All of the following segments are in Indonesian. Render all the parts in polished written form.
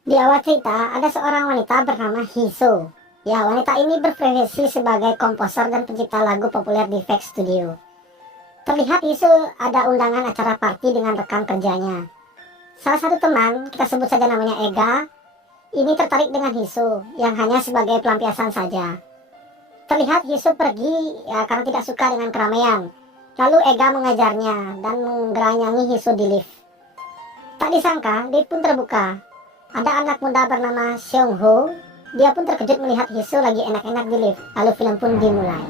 Di awal cerita, ada seorang wanita bernama Hiso. Ya, wanita ini berprofesi sebagai komposer dan pencipta lagu populer di Vex Studio. Terlihat Hiso ada undangan acara party dengan rekan kerjanya. Salah satu teman, kita sebut saja namanya Ega, ini tertarik dengan Hiso yang hanya sebagai pelampiasan saja. Terlihat Hiso pergi ya karena tidak suka dengan keramaian. Lalu Ega mengajarnya dan menggeranyangi Hiso di lift. Tak disangka, lift pun terbuka. Ada anak muda bernama Seung Ho. Dia pun terkejut melihat Hiso lagi enak-enak di lift. Lalu film pun dimulai.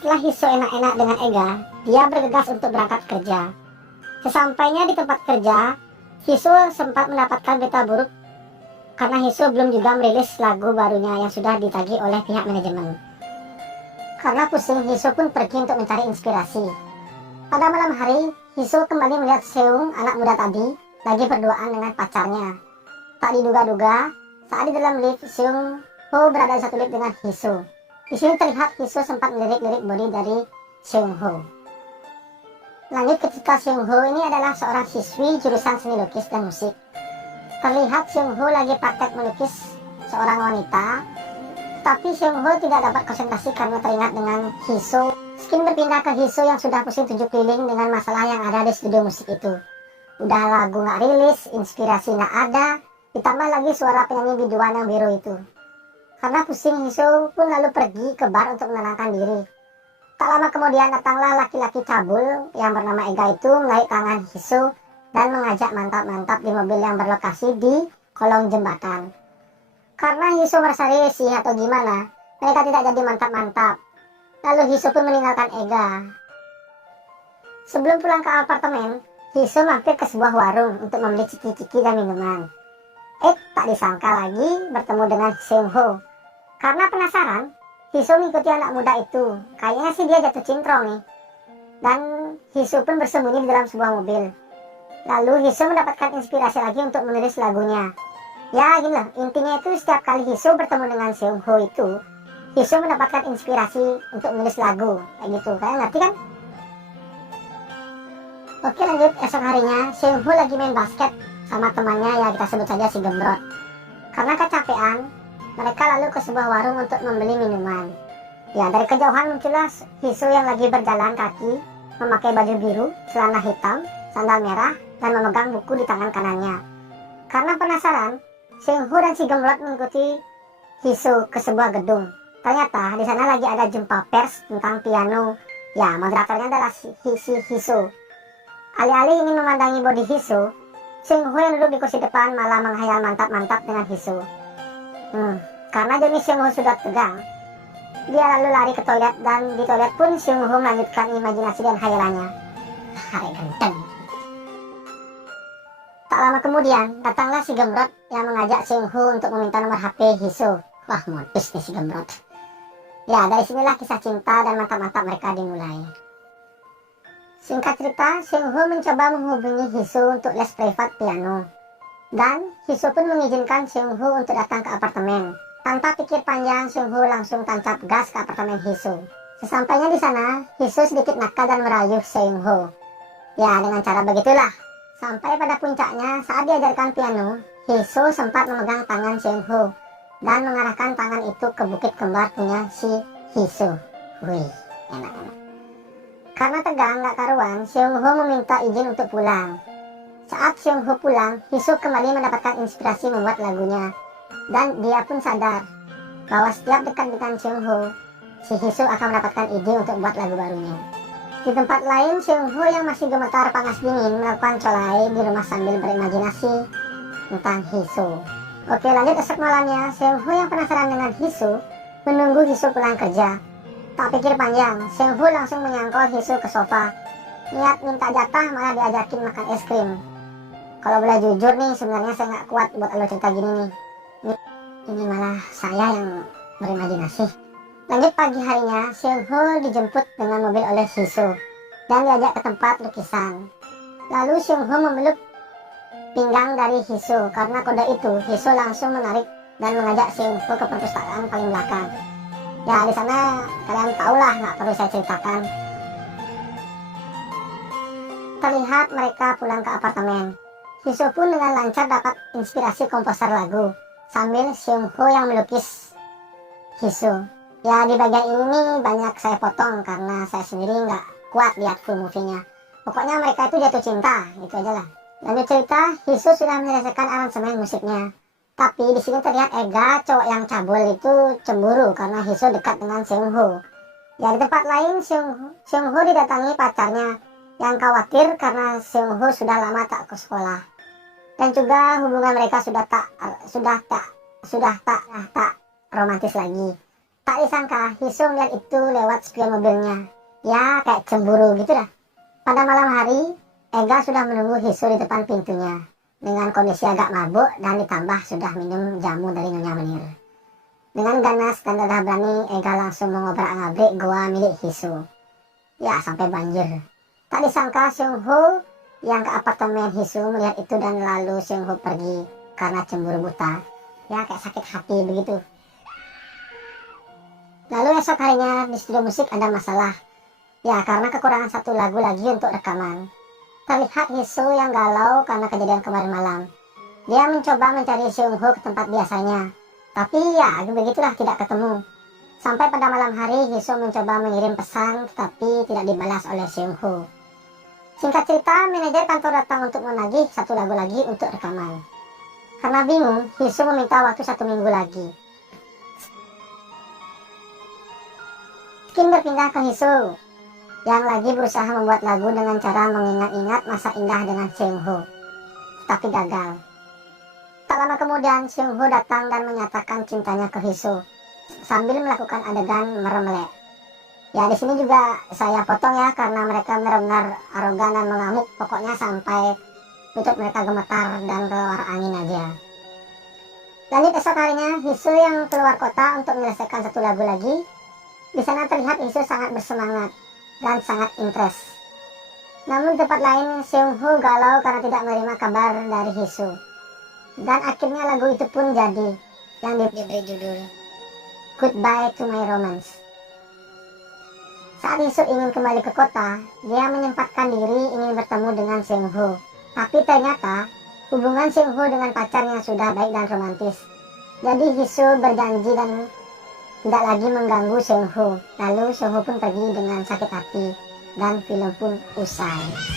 Setelah Hiso enak-enak dengan Ega, dia bergegas untuk berangkat kerja. Sesampainya di tempat kerja, Hiso sempat mendapatkan berita buruk karena Hiso belum juga merilis lagu barunya yang sudah ditagih oleh pihak manajemen. Karena pusing, Hiso pun pergi untuk mencari inspirasi. Pada malam hari, Hiso kembali melihat Seung, anak muda tadi, lagi berduaan dengan pacarnya. Tak diduga-duga, saat di dalam lift, Seung Ho berada di satu lift dengan Hiso. Di sini terlihat Hiso sempat melirik-lirik body dari Seung Ho. Lanjut ke cerita, Seung Ho ini adalah seorang siswi jurusan seni lukis dan musik. Terlihat Seung Ho lagi praktek melukis seorang wanita, tapi Seung Ho tidak dapat konsentrasi karena teringat dengan Hiso. Skin berpindah ke Hiso yang sudah pusing 7 keliling dengan masalah yang ada di studio musik itu. Udah lagu gak rilis, inspirasi gak ada, ditambah lagi suara penyanyi biduan yang biru itu. Karena pusing, Hiso pun lalu pergi ke bar untuk menenangkan diri. Tak lama kemudian datanglah laki-laki cabul yang bernama Ega itu menaik tangan Hiso dan mengajak mantap-mantap di mobil yang berlokasi di kolong jembatan. Karena Hiso merasa risih atau gimana, mereka tidak jadi mantap-mantap. Lalu Hiso pun meninggalkan Ega. Sebelum pulang ke apartemen, Hiso mampir ke sebuah warung untuk membeli ciki-ciki dan minuman. Tak disangka lagi bertemu dengan Seung Ho. Karena penasaran, Hiso mengikuti anak muda itu. Kayaknya sih dia jatuh cintrong nih. Dan Hiso pun bersembunyi di dalam sebuah mobil. Lalu Hiso mendapatkan inspirasi lagi untuk menulis lagunya. Ya gila, intinya itu setiap kali Hiso bertemu dengan Seung Ho itu, Hiso mendapatkan inspirasi untuk menulis lagu. Kayak gitu, kalian ngerti kan? Oke, lanjut. Esok harinya Seung Ho lagi main basket sama temannya, ya kita sebut saja si Gembrot. Karena kecapean, mereka lalu ke sebuah warung untuk membeli minuman. Ya, dari kejauhan muncullah Hiso yang lagi berjalan kaki, memakai baju biru, celana hitam, sandal merah, dan memegang buku di tangan kanannya. Karena penasaran, Seung Ho dan si Gembrot mengikuti Hiso ke sebuah gedung. Ternyata di sana lagi ada jumpa pers tentang piano. Ya, moderatornya adalah si Hiso. Alih-alih ingin memandangi body Hiso, Seung Ho yang duduk di kursi depan malah menghayal mantap-mantap dengan Hiso. Karena jenis Seung Ho sudah tegang, dia lalu lari ke toilet, dan di toilet pun Seung Ho melanjutkan imajinasi dan hayalannya. Hari genteng. Tak lama kemudian, datanglah si Gembrot yang mengajak Seung Ho untuk meminta nomor HP Hiso. Wah, modus nih si Gembrot. Ya, dari sinilah kisah cinta dan mantap-mantap mereka dimulai. Singkat cerita, Seung Ho mencoba menghubungi Hiso untuk les privat piano. Dan Hiso pun mengizinkan Seung Ho untuk datang ke apartemen. Tanpa pikir panjang, Seung Ho langsung tancap gas ke apartemen Hiso. Sesampainya di sana, Hiso sedikit nakal dan merayu Seung Ho. Ya, dengan cara begitulah. Sampai pada puncaknya, saat diajarkan piano, Hiso sempat memegang tangan Seung Ho dan mengarahkan tangan itu ke bukit kembar punya si Hiso. Wih, enak-enak. Karena tegang gak karuan, Seung Ho meminta izin untuk pulang. Saat Seung Ho pulang, Hiso kembali mendapatkan inspirasi membuat lagunya. Dan dia pun sadar bahwa setiap dekat dengan Seung Ho, si Hiso akan mendapatkan ide untuk membuat lagu barunya. Di tempat lain, Seung Ho yang masih gemetar panas dingin melakukan colai di rumah sambil berimajinasi tentang Hiso. Oke, lanjut. Esok malamnya, Seung Ho yang penasaran dengan Hiso menunggu Hiso pulang kerja. Tak pikir panjang, Seung Ho langsung menyangkol Hiso ke sofa. Niat minta jatah malah diajakin makan es krim. Kalau boleh jujur nih, sebenarnya saya nggak kuat buat lo cerita gini nih. Ini malah saya yang berimajinasi. Lanjut pagi harinya, Seung Ho dijemput dengan mobil oleh Hiso dan diajak ke tempat lukisan. Lalu Seung Ho memeluk pinggang dari Hiso. Karena kode itu, Hiso langsung menarik dan mengajak Seung Ho ke perpustakaan paling belakang. Ya, di sana kalian tahulah, nggak perlu saya ceritakan. Terlihat mereka pulang ke apartemen. Hisu pun dengan lancar dapat inspirasi komposer lagu, sambil Seung Ho yang melukis Hisu. Ya, di bagian ini banyak saya potong karena saya sendiri nggak kuat lihat full movie-nya. Pokoknya mereka itu jatuh cinta, gitu aja lah. Lanjut cerita, Hisu sudah menyelesaikan aransemen musiknya. Tapi di sini terlihat Ega, cowok yang cabul itu cemburu karena Hisu dekat dengan Seung Ho. Ya, di tempat lain Seung Ho didatangi pacarnya yang khawatir karena Seung Ho sudah lama tak ke sekolah. Dan juga hubungan mereka sudah tak romantis lagi. Tak disangka Hisu melihat itu lewat spion mobilnya. Ya, kayak cemburu gitu dah. Pada malam hari, Ega sudah menunggu Hisu di depan pintunya dengan kondisi agak mabuk dan ditambah sudah minum jamu dari Nyonya Menir. Dengan ganas dan gagah berani, Ega langsung mengobrak-ngabrik goa milik Hisu. Ya, sampai banjir. Tak disangka Seung Ho yang ke apartemen Hisu melihat itu dan lalu Seung Ho pergi karena cemburu buta. Ya, kayak sakit hati begitu. Lalu esok harinya di studio musik ada masalah. Ya, karena kekurangan satu lagu lagi untuk rekaman. Terlihat Hisu yang galau karena kejadian kemarin malam. Dia mencoba mencari Seung Ho ke tempat biasanya. Tapi ya, begitulah tidak ketemu. Sampai pada malam hari Hisu mencoba mengirim pesan tetapi tidak dibalas oleh Seung Ho. Singkat cerita, manajer kantor datang untuk menagih satu lagu lagi untuk rekaman. Karena bingung, Hisu meminta waktu 1 minggu lagi. Kim berpindah ke Hisu yang lagi berusaha membuat lagu dengan cara mengingat-ingat masa indah dengan Seung Ho, tapi gagal. Tak lama kemudian Seung Ho datang dan menyatakan cintanya ke Hisu sambil melakukan adegan meremelek. Ya, di sini juga saya potong ya karena mereka benar-benar arogan dan mengamuk, pokoknya sampai lutut mereka gemetar dan keluar angin aja. Lanjut esok harinya, Hisu yang keluar kota untuk menyelesaikan satu lagu lagi. Di sana terlihat Hisu sangat bersemangat dan sangat interest. Namun di tempat lain Seung Ho galau karena tidak menerima kabar dari Hisu. Dan akhirnya lagu itu pun jadi, yang diberi judul Goodbye to My Romance. Saat Hisu ingin kembali ke kota, dia menyempatkan diri ingin bertemu dengan Seung Ho. Tapi ternyata hubungan Seung Ho dengan pacarnya sudah baik dan romantis. Jadi Hisu berjanji dan tidak lagi mengganggu Seung Ho. Lalu Seung Ho pun pergi dengan sakit hati dan film pun usai.